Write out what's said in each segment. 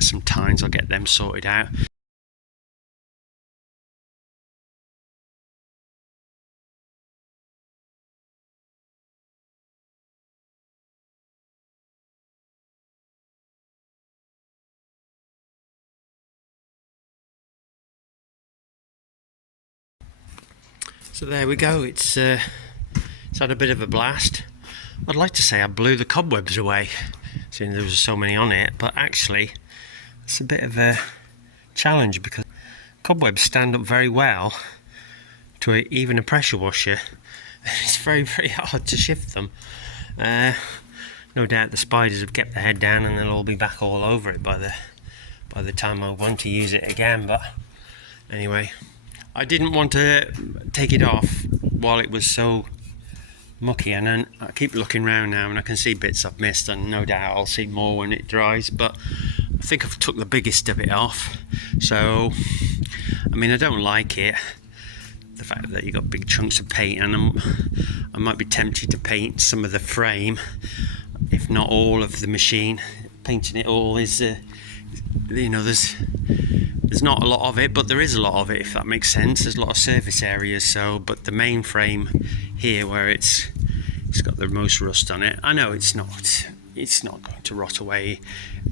get some tines, I'll get them sorted out. So there we go, it's had a bit of a blast. I'd like to say I blew the cobwebs away, seeing there was so many on it, but actually it's a bit of a challenge because cobwebs stand up very well to even a pressure washer. It's very, very hard to shift them. No doubt the spiders have kept their head down and they'll all be back all over it by the time I want to use it again. But anyway, I didn't want to take it off while it was so mucky, and then I keep looking around now and I can see bits I've missed, and no doubt I'll see more when it dries, but I think I've took the biggest of it off. So I mean, I don't like it, the fact that you got big chunks of paint, and I might be tempted to paint some of the frame, if not all of the machine. Painting it all is there's not a lot of it, but there is a lot of it, if that makes sense. There's a lot of surface areas, so, but the main frame here, where it's got the most rust on it, I know it's not going to rot away,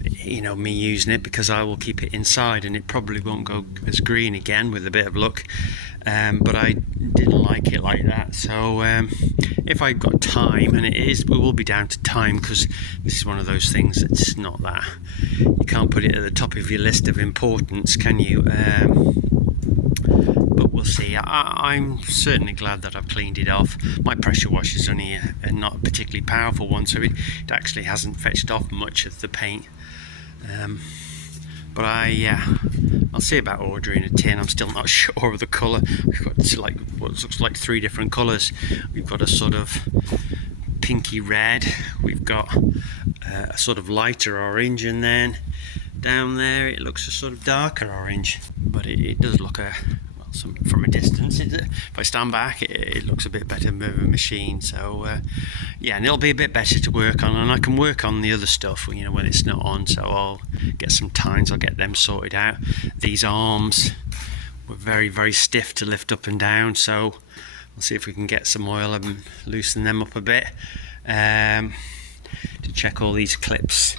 me using it, because I will keep it inside and it probably won't go as green again with a bit of luck. But I didn't like it like that, so if I've got time, and it will be down to time, because this is one of those things that's not that, you can't put it at the top of your list of importance, can you? But we'll see. I'm certainly glad that I've cleaned it off. My pressure wash is only a not a particularly powerful one, so it actually hasn't fetched off much of the paint. But I'll see about ordering a tin. I'm still not sure of the colour. We've got like what looks like 3 different colours. We've got a sort of pinky red, we've got a sort of lighter orange, and then down there it looks a sort of darker orange. But it does look from a distance, if I stand back, it looks a bit better with a machine. So yeah, and it'll be a bit better to work on, and I can work on the other stuff when it's not on. So I'll get some tines, I'll get them sorted out. These arms were very, very stiff to lift up and down, so we'll see if we can get some oil and loosen them up a bit, to check all these clips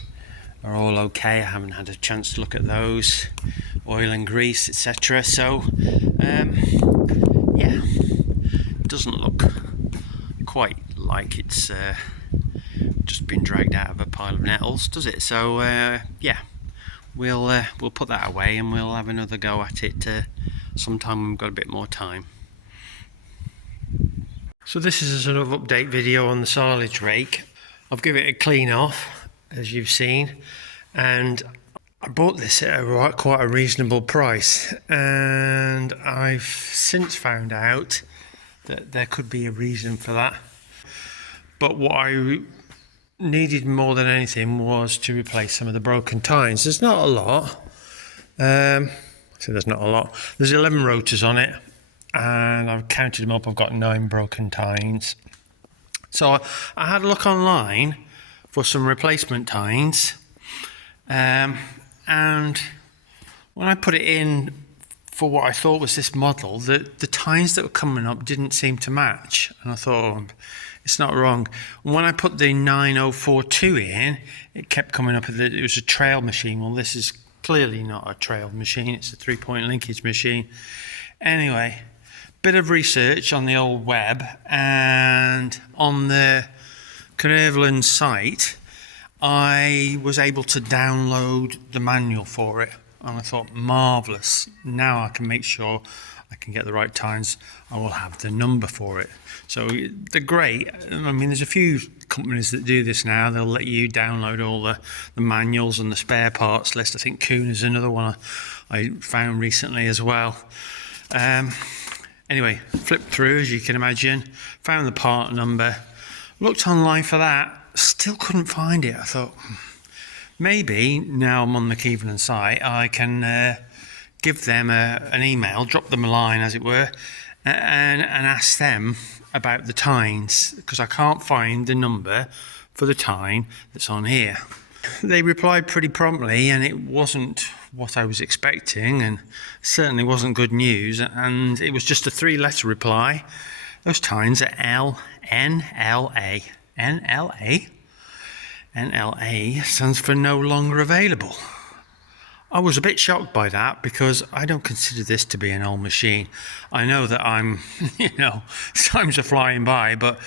are all okay. I haven't had a chance to look at those, oil and grease, etc. So yeah, it doesn't look quite like it's just been dragged out of a pile of nettles, does it? So yeah, we'll put that away and we'll have another go at it sometime when we've got a bit more time. So this is a sort of update video on the silage rake. I've given it a clean off, as you've seen, and I bought this at quite a reasonable price, and I've since found out that there could be a reason for that. But what I needed more than anything was to replace some of the broken tines. There's not a lot. So there's not a lot. There's 11 rotors on it, and I've counted them up. I've got 9 broken tines. So I had a look online for some replacement tines, and when I put it in for what I thought was this model, the tines that were coming up didn't seem to match, and I thought, oh, it's not wrong. And when I put the 9042 in, it kept coming up that it was a trail machine. Well, this is clearly not a trail machine, it's a 3-point linkage machine. Anyway, bit of research on the old web, and on the Carnarvon site I was able to download the manual for it, and I thought, marvellous, now I can make sure I can get the right tines. I will have the number for it. So they're great. I mean, there's a few companies that do this now. They'll let you download all the manuals and the spare parts list. I think Kuhn is another one I found recently as well. Anyway, flipped through, as you can imagine, found the part number, looked online for that, still couldn't find it. I thought, maybe now I'm on the Cleveland site, I can give them an email, drop them a line, as it were, and ask them about the tines, because I can't find the number for the tine that's on here. they replied pretty promptly, and it wasn't what I was expecting, and certainly wasn't good news. And it was just a 3-letter reply. Those tines are NLA. NLA stands for no longer available. I was a bit shocked by that because I don't consider this to be an old machine. I know that I'm, times are flying by, but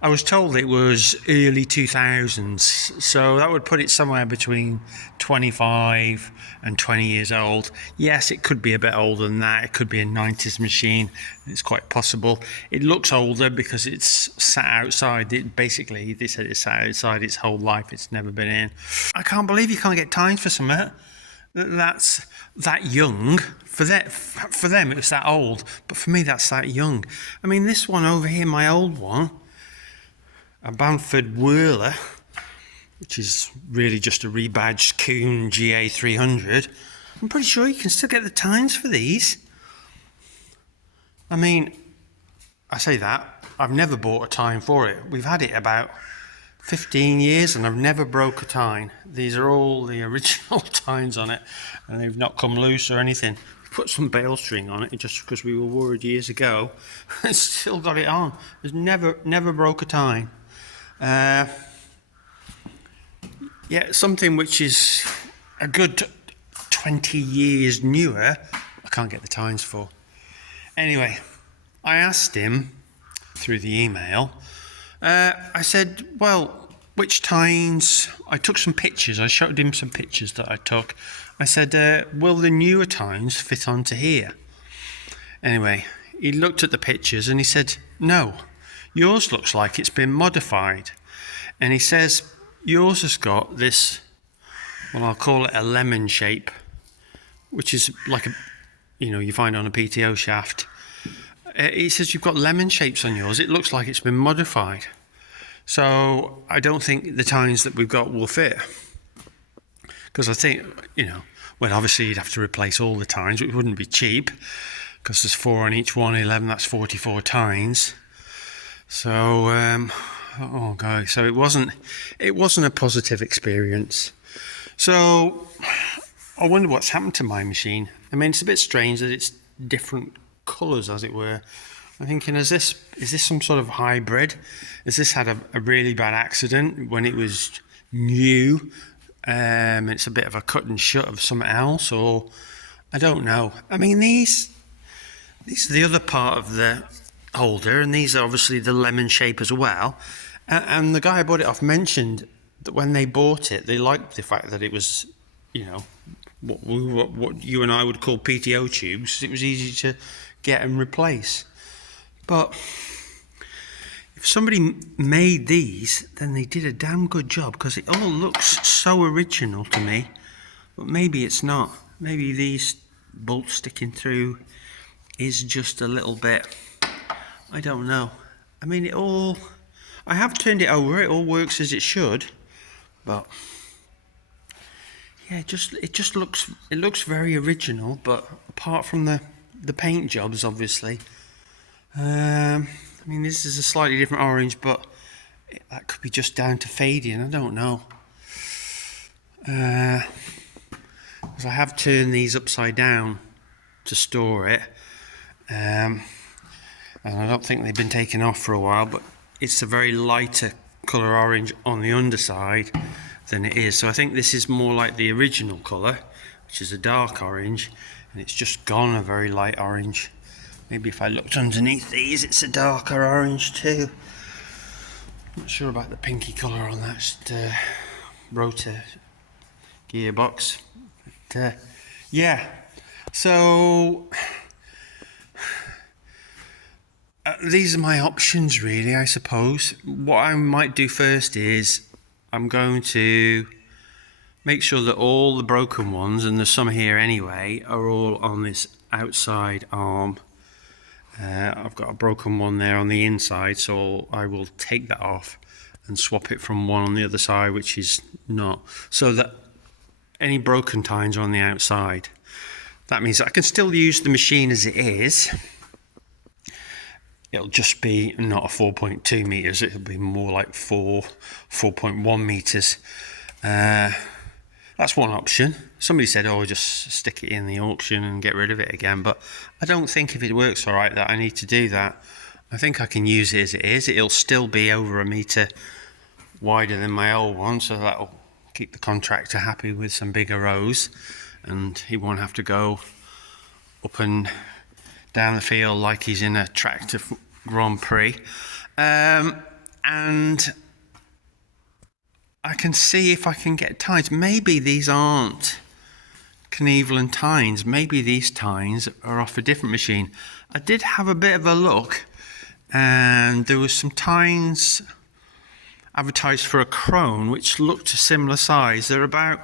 I was told it was early 2000s, so that would put it somewhere between 25 and 20 years old. Yes, it could be a bit older than that. It could be a 90s machine. It's quite possible. It looks older because it's sat outside. They said it's sat outside its whole life. It's never been in. I can't believe you can't get tines for something that's that young. For them, it was that old, but for me, that's that young. I mean, this one over here, my old one, a Bamford Whirler, which is really just a rebadged Kuhn GA300. I'm pretty sure you can still get the tines for these. I mean, I say that, I've never bought a tine for it. We've had it about 15 years and I've never broke a tine. These are all the original tines on it, and they've not come loose or anything. We put some bail string on it just because we were worried years ago, and still got it on. There's never broke a tine. Something which is a good 20 years newer, I can't get the tines for. Anyway, I asked him through the email, I said, well, which tines? I took some pictures. I showed him some pictures that I took. I said, will the newer tines fit onto here? Anyway, he looked at the pictures and he said, no. Yours looks like it's been modified. And he says, yours has got this, well, I'll call it a lemon shape, which is like you find on a PTO shaft. He says, you've got lemon shapes on yours. It looks like it's been modified. So I don't think the tines that we've got will fit. Because I think, well, obviously you'd have to replace all the tines, which wouldn't be cheap, because there's 4 on each one, 11, that's 44 tines. So, so it wasn't a positive experience. So I wonder what's happened to my machine. I mean, it's a bit strange that it's different colours, as it were. I'm thinking, is this some sort of hybrid? Has this had a really bad accident when it was new? It's a bit of a cut and shut of something else, or I don't know. I mean, these are the other part of the holder, and these are obviously the lemon shape as well. And the guy I bought it off mentioned that when they bought it, they liked the fact that it was, what you and I would call PTO tubes. It was easy to get and replace. But if somebody made these, then they did a damn good job, because it all looks so original to me. But maybe it's not. Maybe these bolts sticking through is just a little bit, I don't know. I mean, I have turned it over, it all works as it should, but yeah, it looks very original, but apart from the paint jobs, obviously, I mean, this is a slightly different orange, but that could be just down to fading, I don't know. Because I have turned these upside down to store it, and I don't think they've been taken off for a while, but it's a very lighter colour orange on the underside than it is. So I think this is more like the original colour, which is a dark orange, and it's just gone a very light orange. Maybe if I looked underneath these, it's a darker orange too. Not sure about the pinky colour on that rotor gearbox. But, yeah, so these are my options, really, I suppose. What I might do first is I'm going to make sure that all the broken ones, and there's some here anyway, are all on this outside arm. I've got a broken one there on the inside, so I will take that off and swap it from one on the other side, which is not, so that any broken tines are on the outside. That means I can still use the machine as it is, it'll just be not a 4.2 meters, it'll be more like 4.1 meters. That's one option. Somebody said, oh, just stick it in the auction and get rid of it again, but I don't think if it works all right that I need to do that. I think I can use it as it is. It'll still be over a meter wider than my old one, so that'll keep the contractor happy with some bigger rows, and he won't have to go up and down the field like he's in a tractor Grand Prix. And I can see if I can get tines. Maybe these aren't Cleveland tines. Maybe these tines are off a different machine. I did have a bit of a look, and there was some tines advertised for a Krone which looked a similar size. They're about,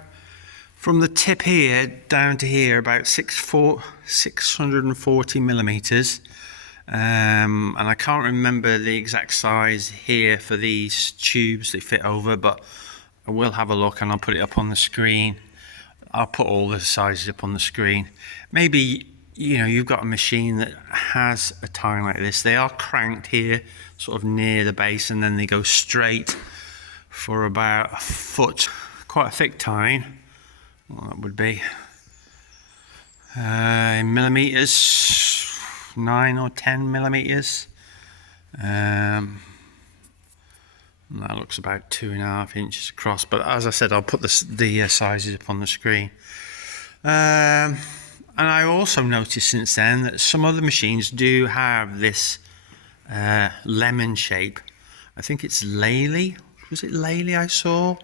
from the tip here down to here, about 640 millimeters. And I can't remember the exact size here for these tubes they fit over, but I will have a look and I'll put it up on the screen. I'll put all the sizes up on the screen. Maybe, you know, you've got a machine that has a tine like this. They are cranked here, sort of near the base, and then they go straight for about a foot. Quite a thick tine. Well, that would be in millimeters, 9 or 10 millimeters. That looks about 2.5 inches across, but as I said, I'll put the sizes up on the screen. And I also noticed since then that some other machines do have this lemon shape. I think it's Lely. Was it Lely I saw?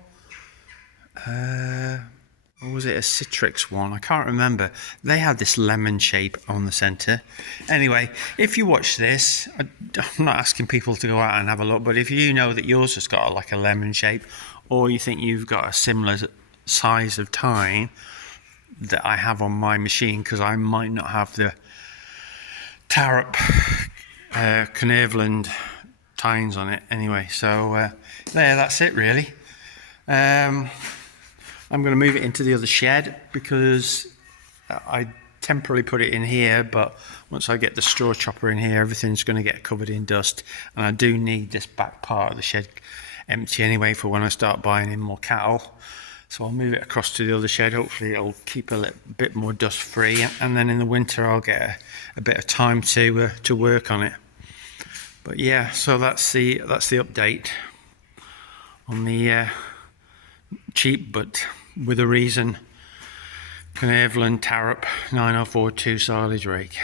Or was it a Citrix one? I can't remember. They had this lemon shape on the center. Anyway, if you watch this, I'm not asking people to go out and have a look, but if you know that yours has got like a lemon shape, or you think you've got a similar size of tine that I have on my machine, because I might not have the Tarup Cleveland tines on it anyway. So there, that's it really. I'm going to move it into the other shed because I temporarily put it in here, but once I get the straw chopper in here, everything's going to get covered in dust, and I do need this back part of the shed empty anyway for when I start buying in more cattle. So I'll move it across to the other shed. Hopefully it'll keep a bit more dust free, and then in the winter I'll get a bit of time to work on it. But yeah, so that's the update on the cheap but with a reason Cleveland Tarup 9042 silage rake.